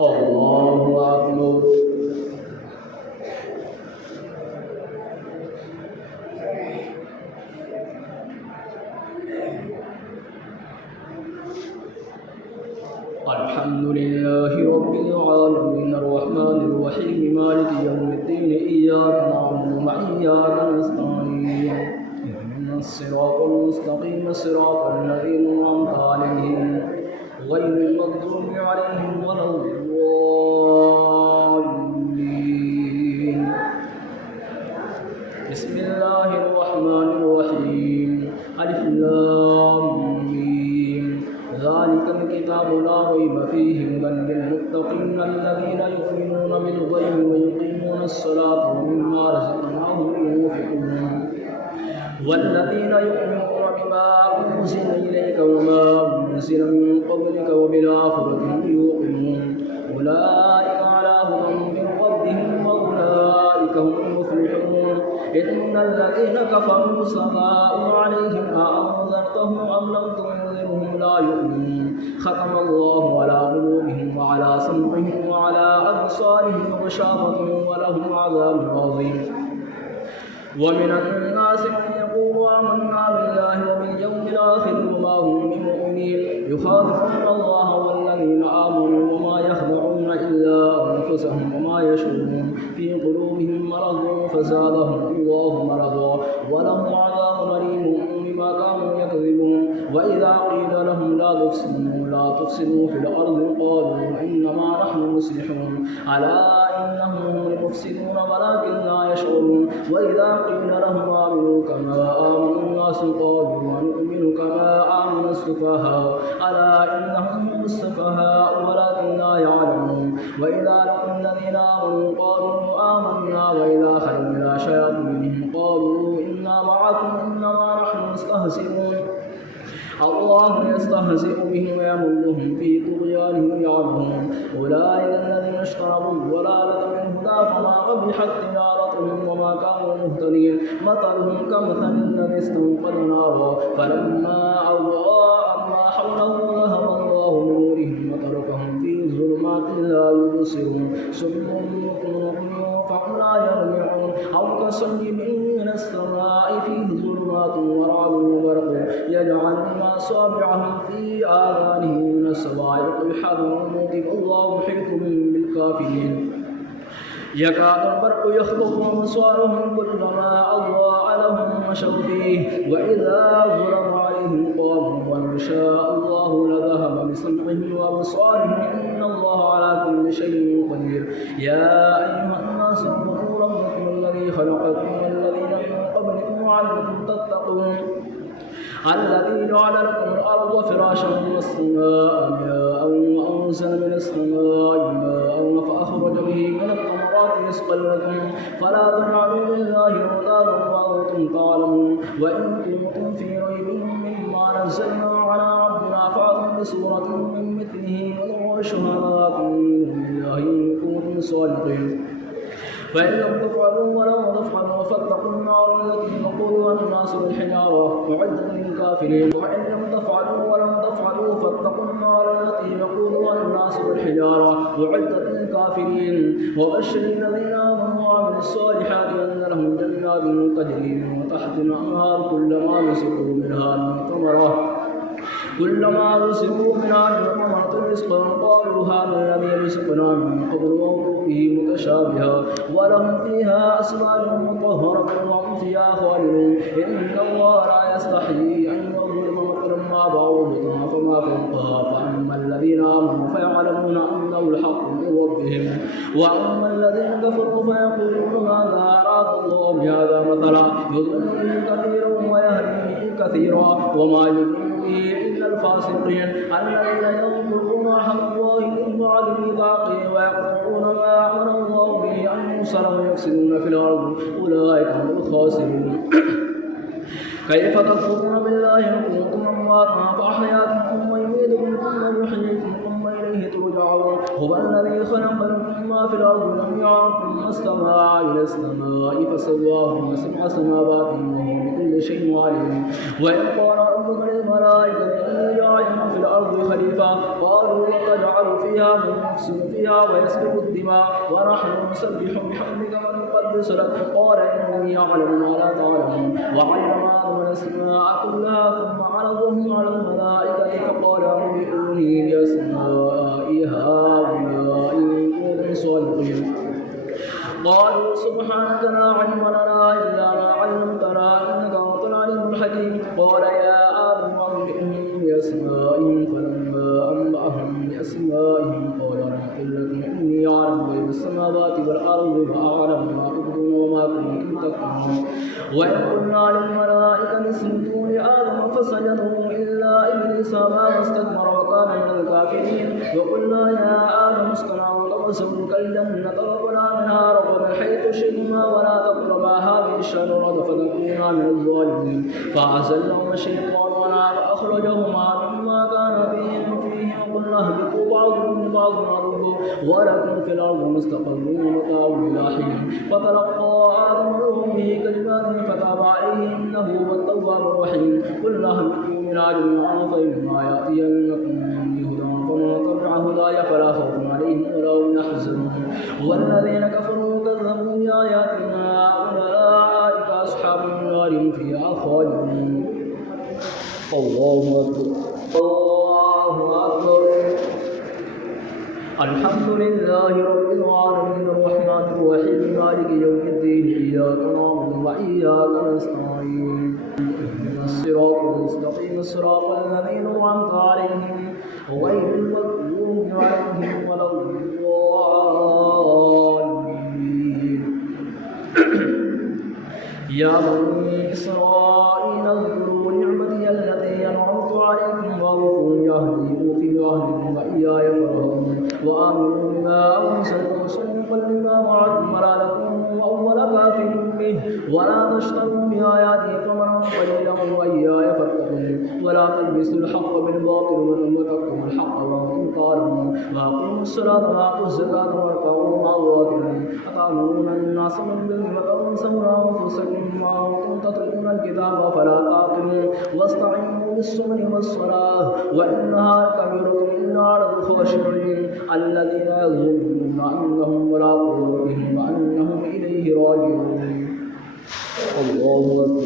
الله أكبر. الحمد لله رب العالمين الرحمن الرحيم مالك يوم الدين إياك نعبد وإياك نستعين اهدنا الصراط المستقيم صراط الذين أنعمت عليهم غير المغضوب عليهم ولا الضالين. بسم الله الرحمن الرحيم ألف لام ميم ذلك الكتاب لا ريب فيه هدى للمتقين الذين يؤمنون بالغيب ويقيمون الصلاة ومما رزقناهم ينفقون والذين يؤمنون بما أنزل إليك وما أنزل من قبلك وبالآخرة هم يوقنون أولئك على هدى من ربهم وأولئك هم المفلحون. إن الذين كفروا سواء عليهم أأنذرتهم أم لم تنذرهم لا يؤمنون ختم الله على قلوبهم وعلى سمعهم وعلى أبصارهم غشاوة ولهم عذاب عظيم. ومن الناس من يقول آمنا بالله وباليوم الآخر وما هم بمؤمنين يخادعون الله والذين آمنوا وما يخدعون إلا أنفسهم وما يشعرون في قلوبهم مرض فزادهم الله مرضا ولهم عذاب أليم بما كانوا يكذبون. وإذا قيل لهم لا تفسدوا في الأرض قالوا إنما نحن مصلحون ألا إنهم هم المفسدون ولكن لا يشعرون. وإذا قيل لهم آمنوا كما آمن الناس قالوا ونؤمن كما آمن السفهاء ألا إنهم هم السفهاء ولكن لا يعلمون. وإذا لقوا الذين آمنوا قالوا آمنا وإذا خلوا إلى شياطينهم قالوا إنا معكم إنما نحن مستهزئون. الله يستهزئ بهم ويمدهم في طغيانهم يعمهون. أولئك الذين اشتروا الضلالة بالهدى فما ربحت تجارتهم وما كانوا مهتدين. مثلهم كمثل الذي استوقد نارا فلما أضاء ما حوله ذهب الله بنورهم وتركهم في ظلمات لا يبصرون صم بكم فهم لا يرجعون. أو كصيب من السماء فيه ظلمات ورعد وبرق يجعلون أصابعهم في آذانهم من الصواعق يحذرون الموت والله محيط بالكافرين. يكاد البرق يخطف أبصارهم كلما أضاء لهم مشوا فيه وإذا ظلم عليهم قاموا ولو شاء الله لذهب بسمعهم وأبصارهم إن الله على كل شيء قدير. يا أيها الناس اتقوا ربكم الذي خلقكم والذين من قبلكم لعلكم تتقون الذي جعل لكم الأرض فراشا والسماء ماء وأنزل من السماء ماء فأخرج به من الثمرات رزقا لكم فلا تجعلوا لله أندادا وأنتم تعلمون. وإن كنتم في ريب مما نزلنا على عبدنا فأتوا بسورة من مثله وادعوا شهداءكم من دون الله إن كنتم صادقين. فإن لم تفعلوا ولم تفعلوا فاتقوا النار التي وقودها الناس والحجارة أعدت للكافرين. وإن لم تفعلوا ولم تفعلوا فاتقوا النار التي وقودها الناس والحجارة أعدت للكافرين. وبشر الذين آمنوا وعملوا الصالحات أن لهم جنات تجري من تحتها الأنهار كلما رزقوا منها رزقا قالوا هذا الذي رزقنا من قبل وهم به متشابها ولهم فيها أزواج مطهرة وهم فيها خالدون. إن الله لا يستحيي أن يضرب مثلا ما بعوضة فما فوقها فأما الذين آمنوا فيعلمون أنه الحق من ربهم وأما الذين كفروا فيقولون ماذا أراد الله بهذا مثلا يضل به كثيرا ويهدي به كثيرا وما يضل به إلا الفاسقين الذين ينقضون عهد الله من بعد ميثاقه ويقطعون ما أمر الله به أن يوصل ويفسدون في الأرض أولئك هم الخاسرون. كيف تكفرون بالله وكنتم أمواتا فأحياكم ثم يميتكم ثم يحييكم ثم إليه ترجعون. هو الذي خلق لكم ما في الأرض جميعا ثم استوى إلى السماء فسواهن سبع سماوات وهو بكل شيء عليم. وإذ قال ربك للملائكة إني جاعل في الأرض خليفة قالوا وتجعل فيها من يفسد فيها ويسفك الدماء ونحن نسبح بحمدك ونقدس لك قال إني أعلم ما لا تعلمون وعلم آدم الأسماء كلها ثم عرضهم على الملائكة فقال أنبئوني بأسماء هؤلاء إن كنتم صادقين قالوا سبحانك لا علم لنا إلا ما علمتنا إنك أنت العليم الحكيم قال يا آدم أنبئهم بأسمائهم فلما أنبأهم بأسمائهم قال رب لكم إني أعلم غيب السماوات والأرض وأعلم ما تبدون وما كنتم تكتمون وإذ قلنا للملائكة اسجدوا لآدم فسجدوا إلا إبليس أبى واستكبر وكان من الكافرين وقلنا يا آدم اسكن أنت وزوجك الجنة وكلا منها رغدا حيث شئتما ولا تقربا هذه الشجرة فتكونا من الظالمين فأزلهما الشيطان فأخرجهما مما كان فيه وقلنا اهبطوا بعضكم لبعض عدو ولكم في الأرض مستقر ومتاع إلى حين فتلقى آدم من ربه كلمات فتاب عليه إنه هو التواب الرحيم قلنا اهبطوا منها جميعا فإما يأتينكم مني هدى فمن تبع هداي فلا خوف عليهم ولا هم يحزنون والذين كفروا كذبوا بآياتنا أولئك أصحاب النار هم فيها خالدون الله أكبر الله أكبر الحمد لله رب العالمين الرحمن الرحيم مالك يوم الدين إياك نعبد وإياك نستعين اهدنا الصراط المستقيم صراط الذين أنعمت عليهم غير المغضوب عليهم ولا الضالين يا بني إسرائيل اذكروا نعمتي التي أنعمت عليكم وأوفوا بعهدي في عهدكم وإياي فارهبون وآمنوا بما أنزلت مصدقا لما معكم ولا تكونوا أول كافر به ولا تشتروا بآياتي ثمنا قليلا وإياي فاتقون ولا تلبسوا الحق بالباطل وتكتموا الحق وأنتم تعلمون وأقيموا الصلاة وآتوا الزكاة واركعوا مع الراكعين أتأمرون الناس بالبر وتنسون أنفسكم وأنتم تتلون الكتاب فلا تعقلون واستعينوا بالصبر والصلاة وإنها لكبيرة إلا على الخاشعين الذين يظنون أنهم ملاقو ربهم وأنهم إليه راجعون الله أكبر